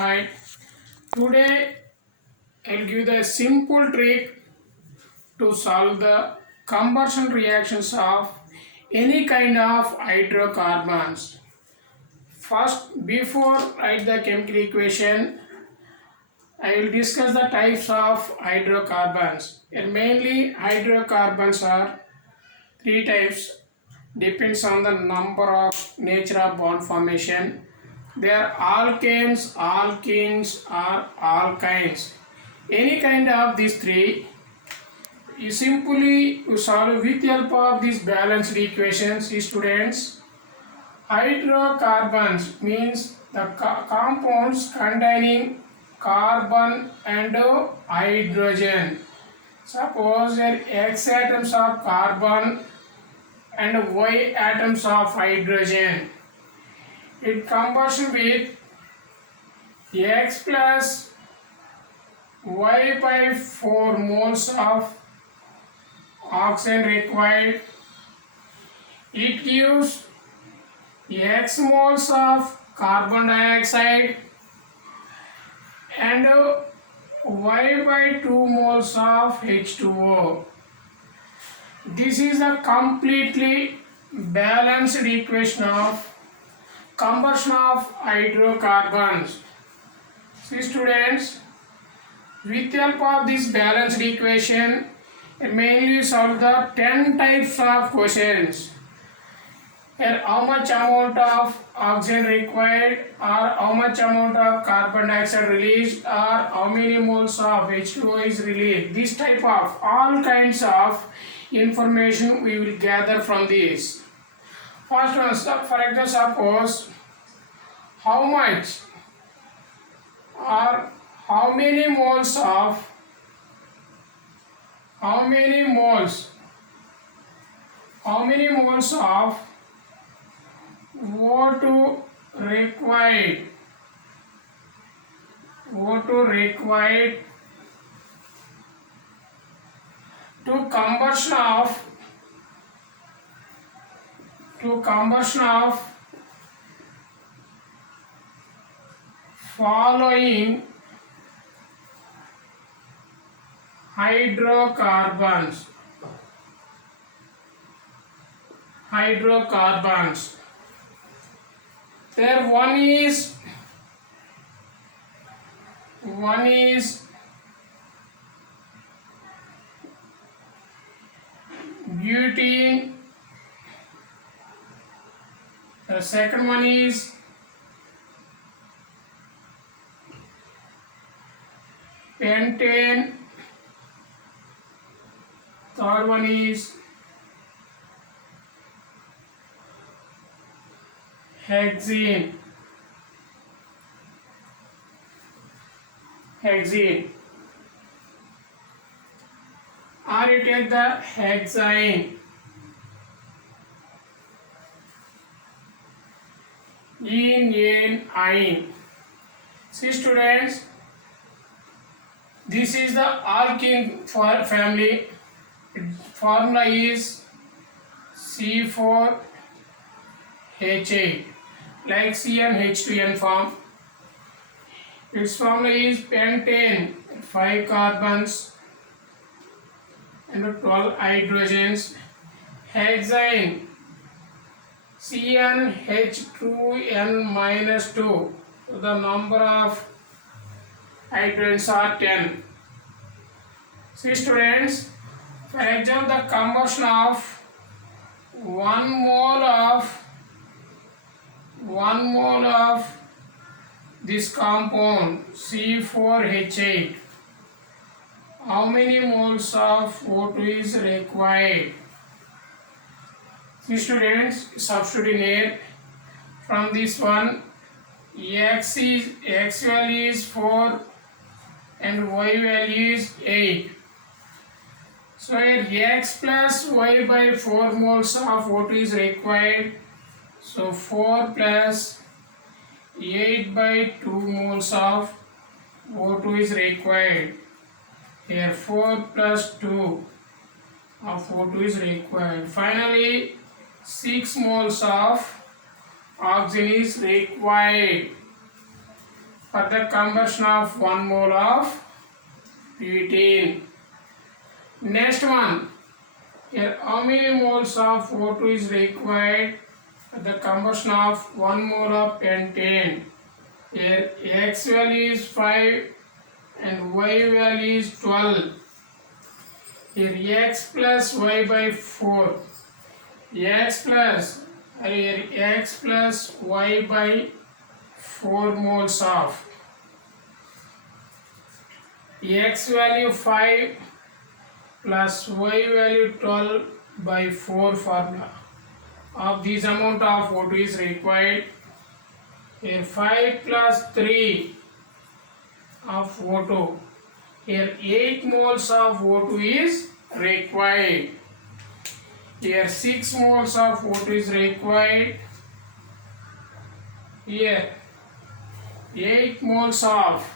Hi, today I'll give the simple trick to solve the combustion reactions of any kind of hydrocarbons. First, before write the chemical equation, I will discuss the types of hydrocarbons. And mainly hydrocarbons are three types, depends on the number of nature of bond formation. They are alkanes, alkenes, or alkynes. Any kind of these three, you simply solve with the help of these balanced equations. Students, hydrocarbons means the compounds containing carbon and hydrogen. Suppose there are X atoms of carbon and Y atoms of hydrogen. It combustion with X plus Y by 4 moles of oxygen required. It gives X moles of carbon dioxide and Y by 2 moles of H2O. This is a completely balanced equation of combustion of hydrocarbons. See students, with the help of this balanced equation, mainly solve the 10 types of questions. Here, how much amount of oxygen required, or how much amount of carbon dioxide released, or how many moles of H2O is released. This type of all kinds of information we will gather from this. First one, for example, suppose how much or how many moles of O2 required to combustion of following hydrocarbons. There one is butene, the second one is pentane, third one is hexene. Or you take the hexane, ene. See students, this is the alkene family. Formula is C4H8, like CnH2n form. Its formula is pentane, 5 carbons and 12 hydrogens. Hexane, CnH2n minus 2. So the number of hydrogens are 10. See students, for example, the combustion of 1 mole of this compound C4H8, how many moles of O2 is required? See students, substitute in here. From this one, X value is 4 and Y value is 8. So here X plus Y by 4 moles of O2 is required. So 4 plus 8 by 2 moles of O2 is required. Here 4 plus 2 of O2 is required. Finally 6 moles of oxygen is required. for the combustion of 1 mole of butane. Next one, here how many moles of O2 is required for the combustion of 1 mole of pentane? Here X value is 5 and Y value is 12. Here X plus Y by 4. X plus Y by 4 moles of X value 5 plus Y value 12 by 4 formula of this amount of O2 is required. Here 5 plus 3 of O2. Here 8 moles of O2 is required. Here 6 moles of O2 is required. Here 8 moles of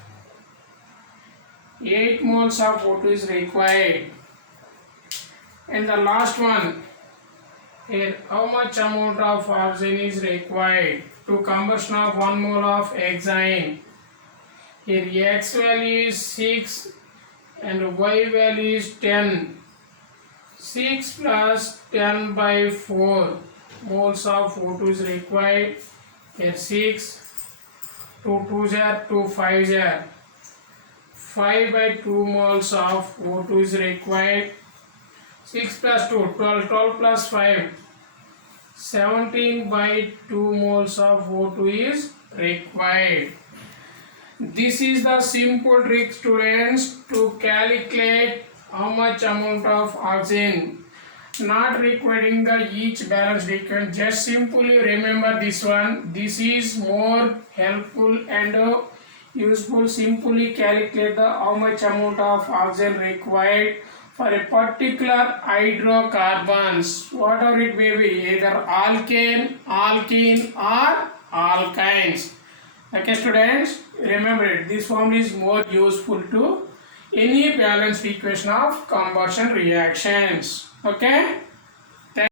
O2 is required. And the last one, here how much amount of oxygen is required to combustion of 1 mole of hexane? Here X value is 6 and Y value is 10. 6 plus 10 by 4 moles of O2 is required. Here 6, 2 2s are 2 5s are 5 by 2 moles of O2 is required. 6 plus 2, 12, 12 plus 5, 17 by 2 moles of O2 is required. This is the simple trick, students, to calculate how much amount of oxygen, not requiring the each balanced equation. Just simply remember this one. This is more helpful and useful. Simply calculate the how much amount of oxygen required for a particular hydrocarbons, whatever it may be, either alkane, alkene or alkynes. Okay students, remember it, this formula is more useful to any balanced equation of combustion reactions. Okay.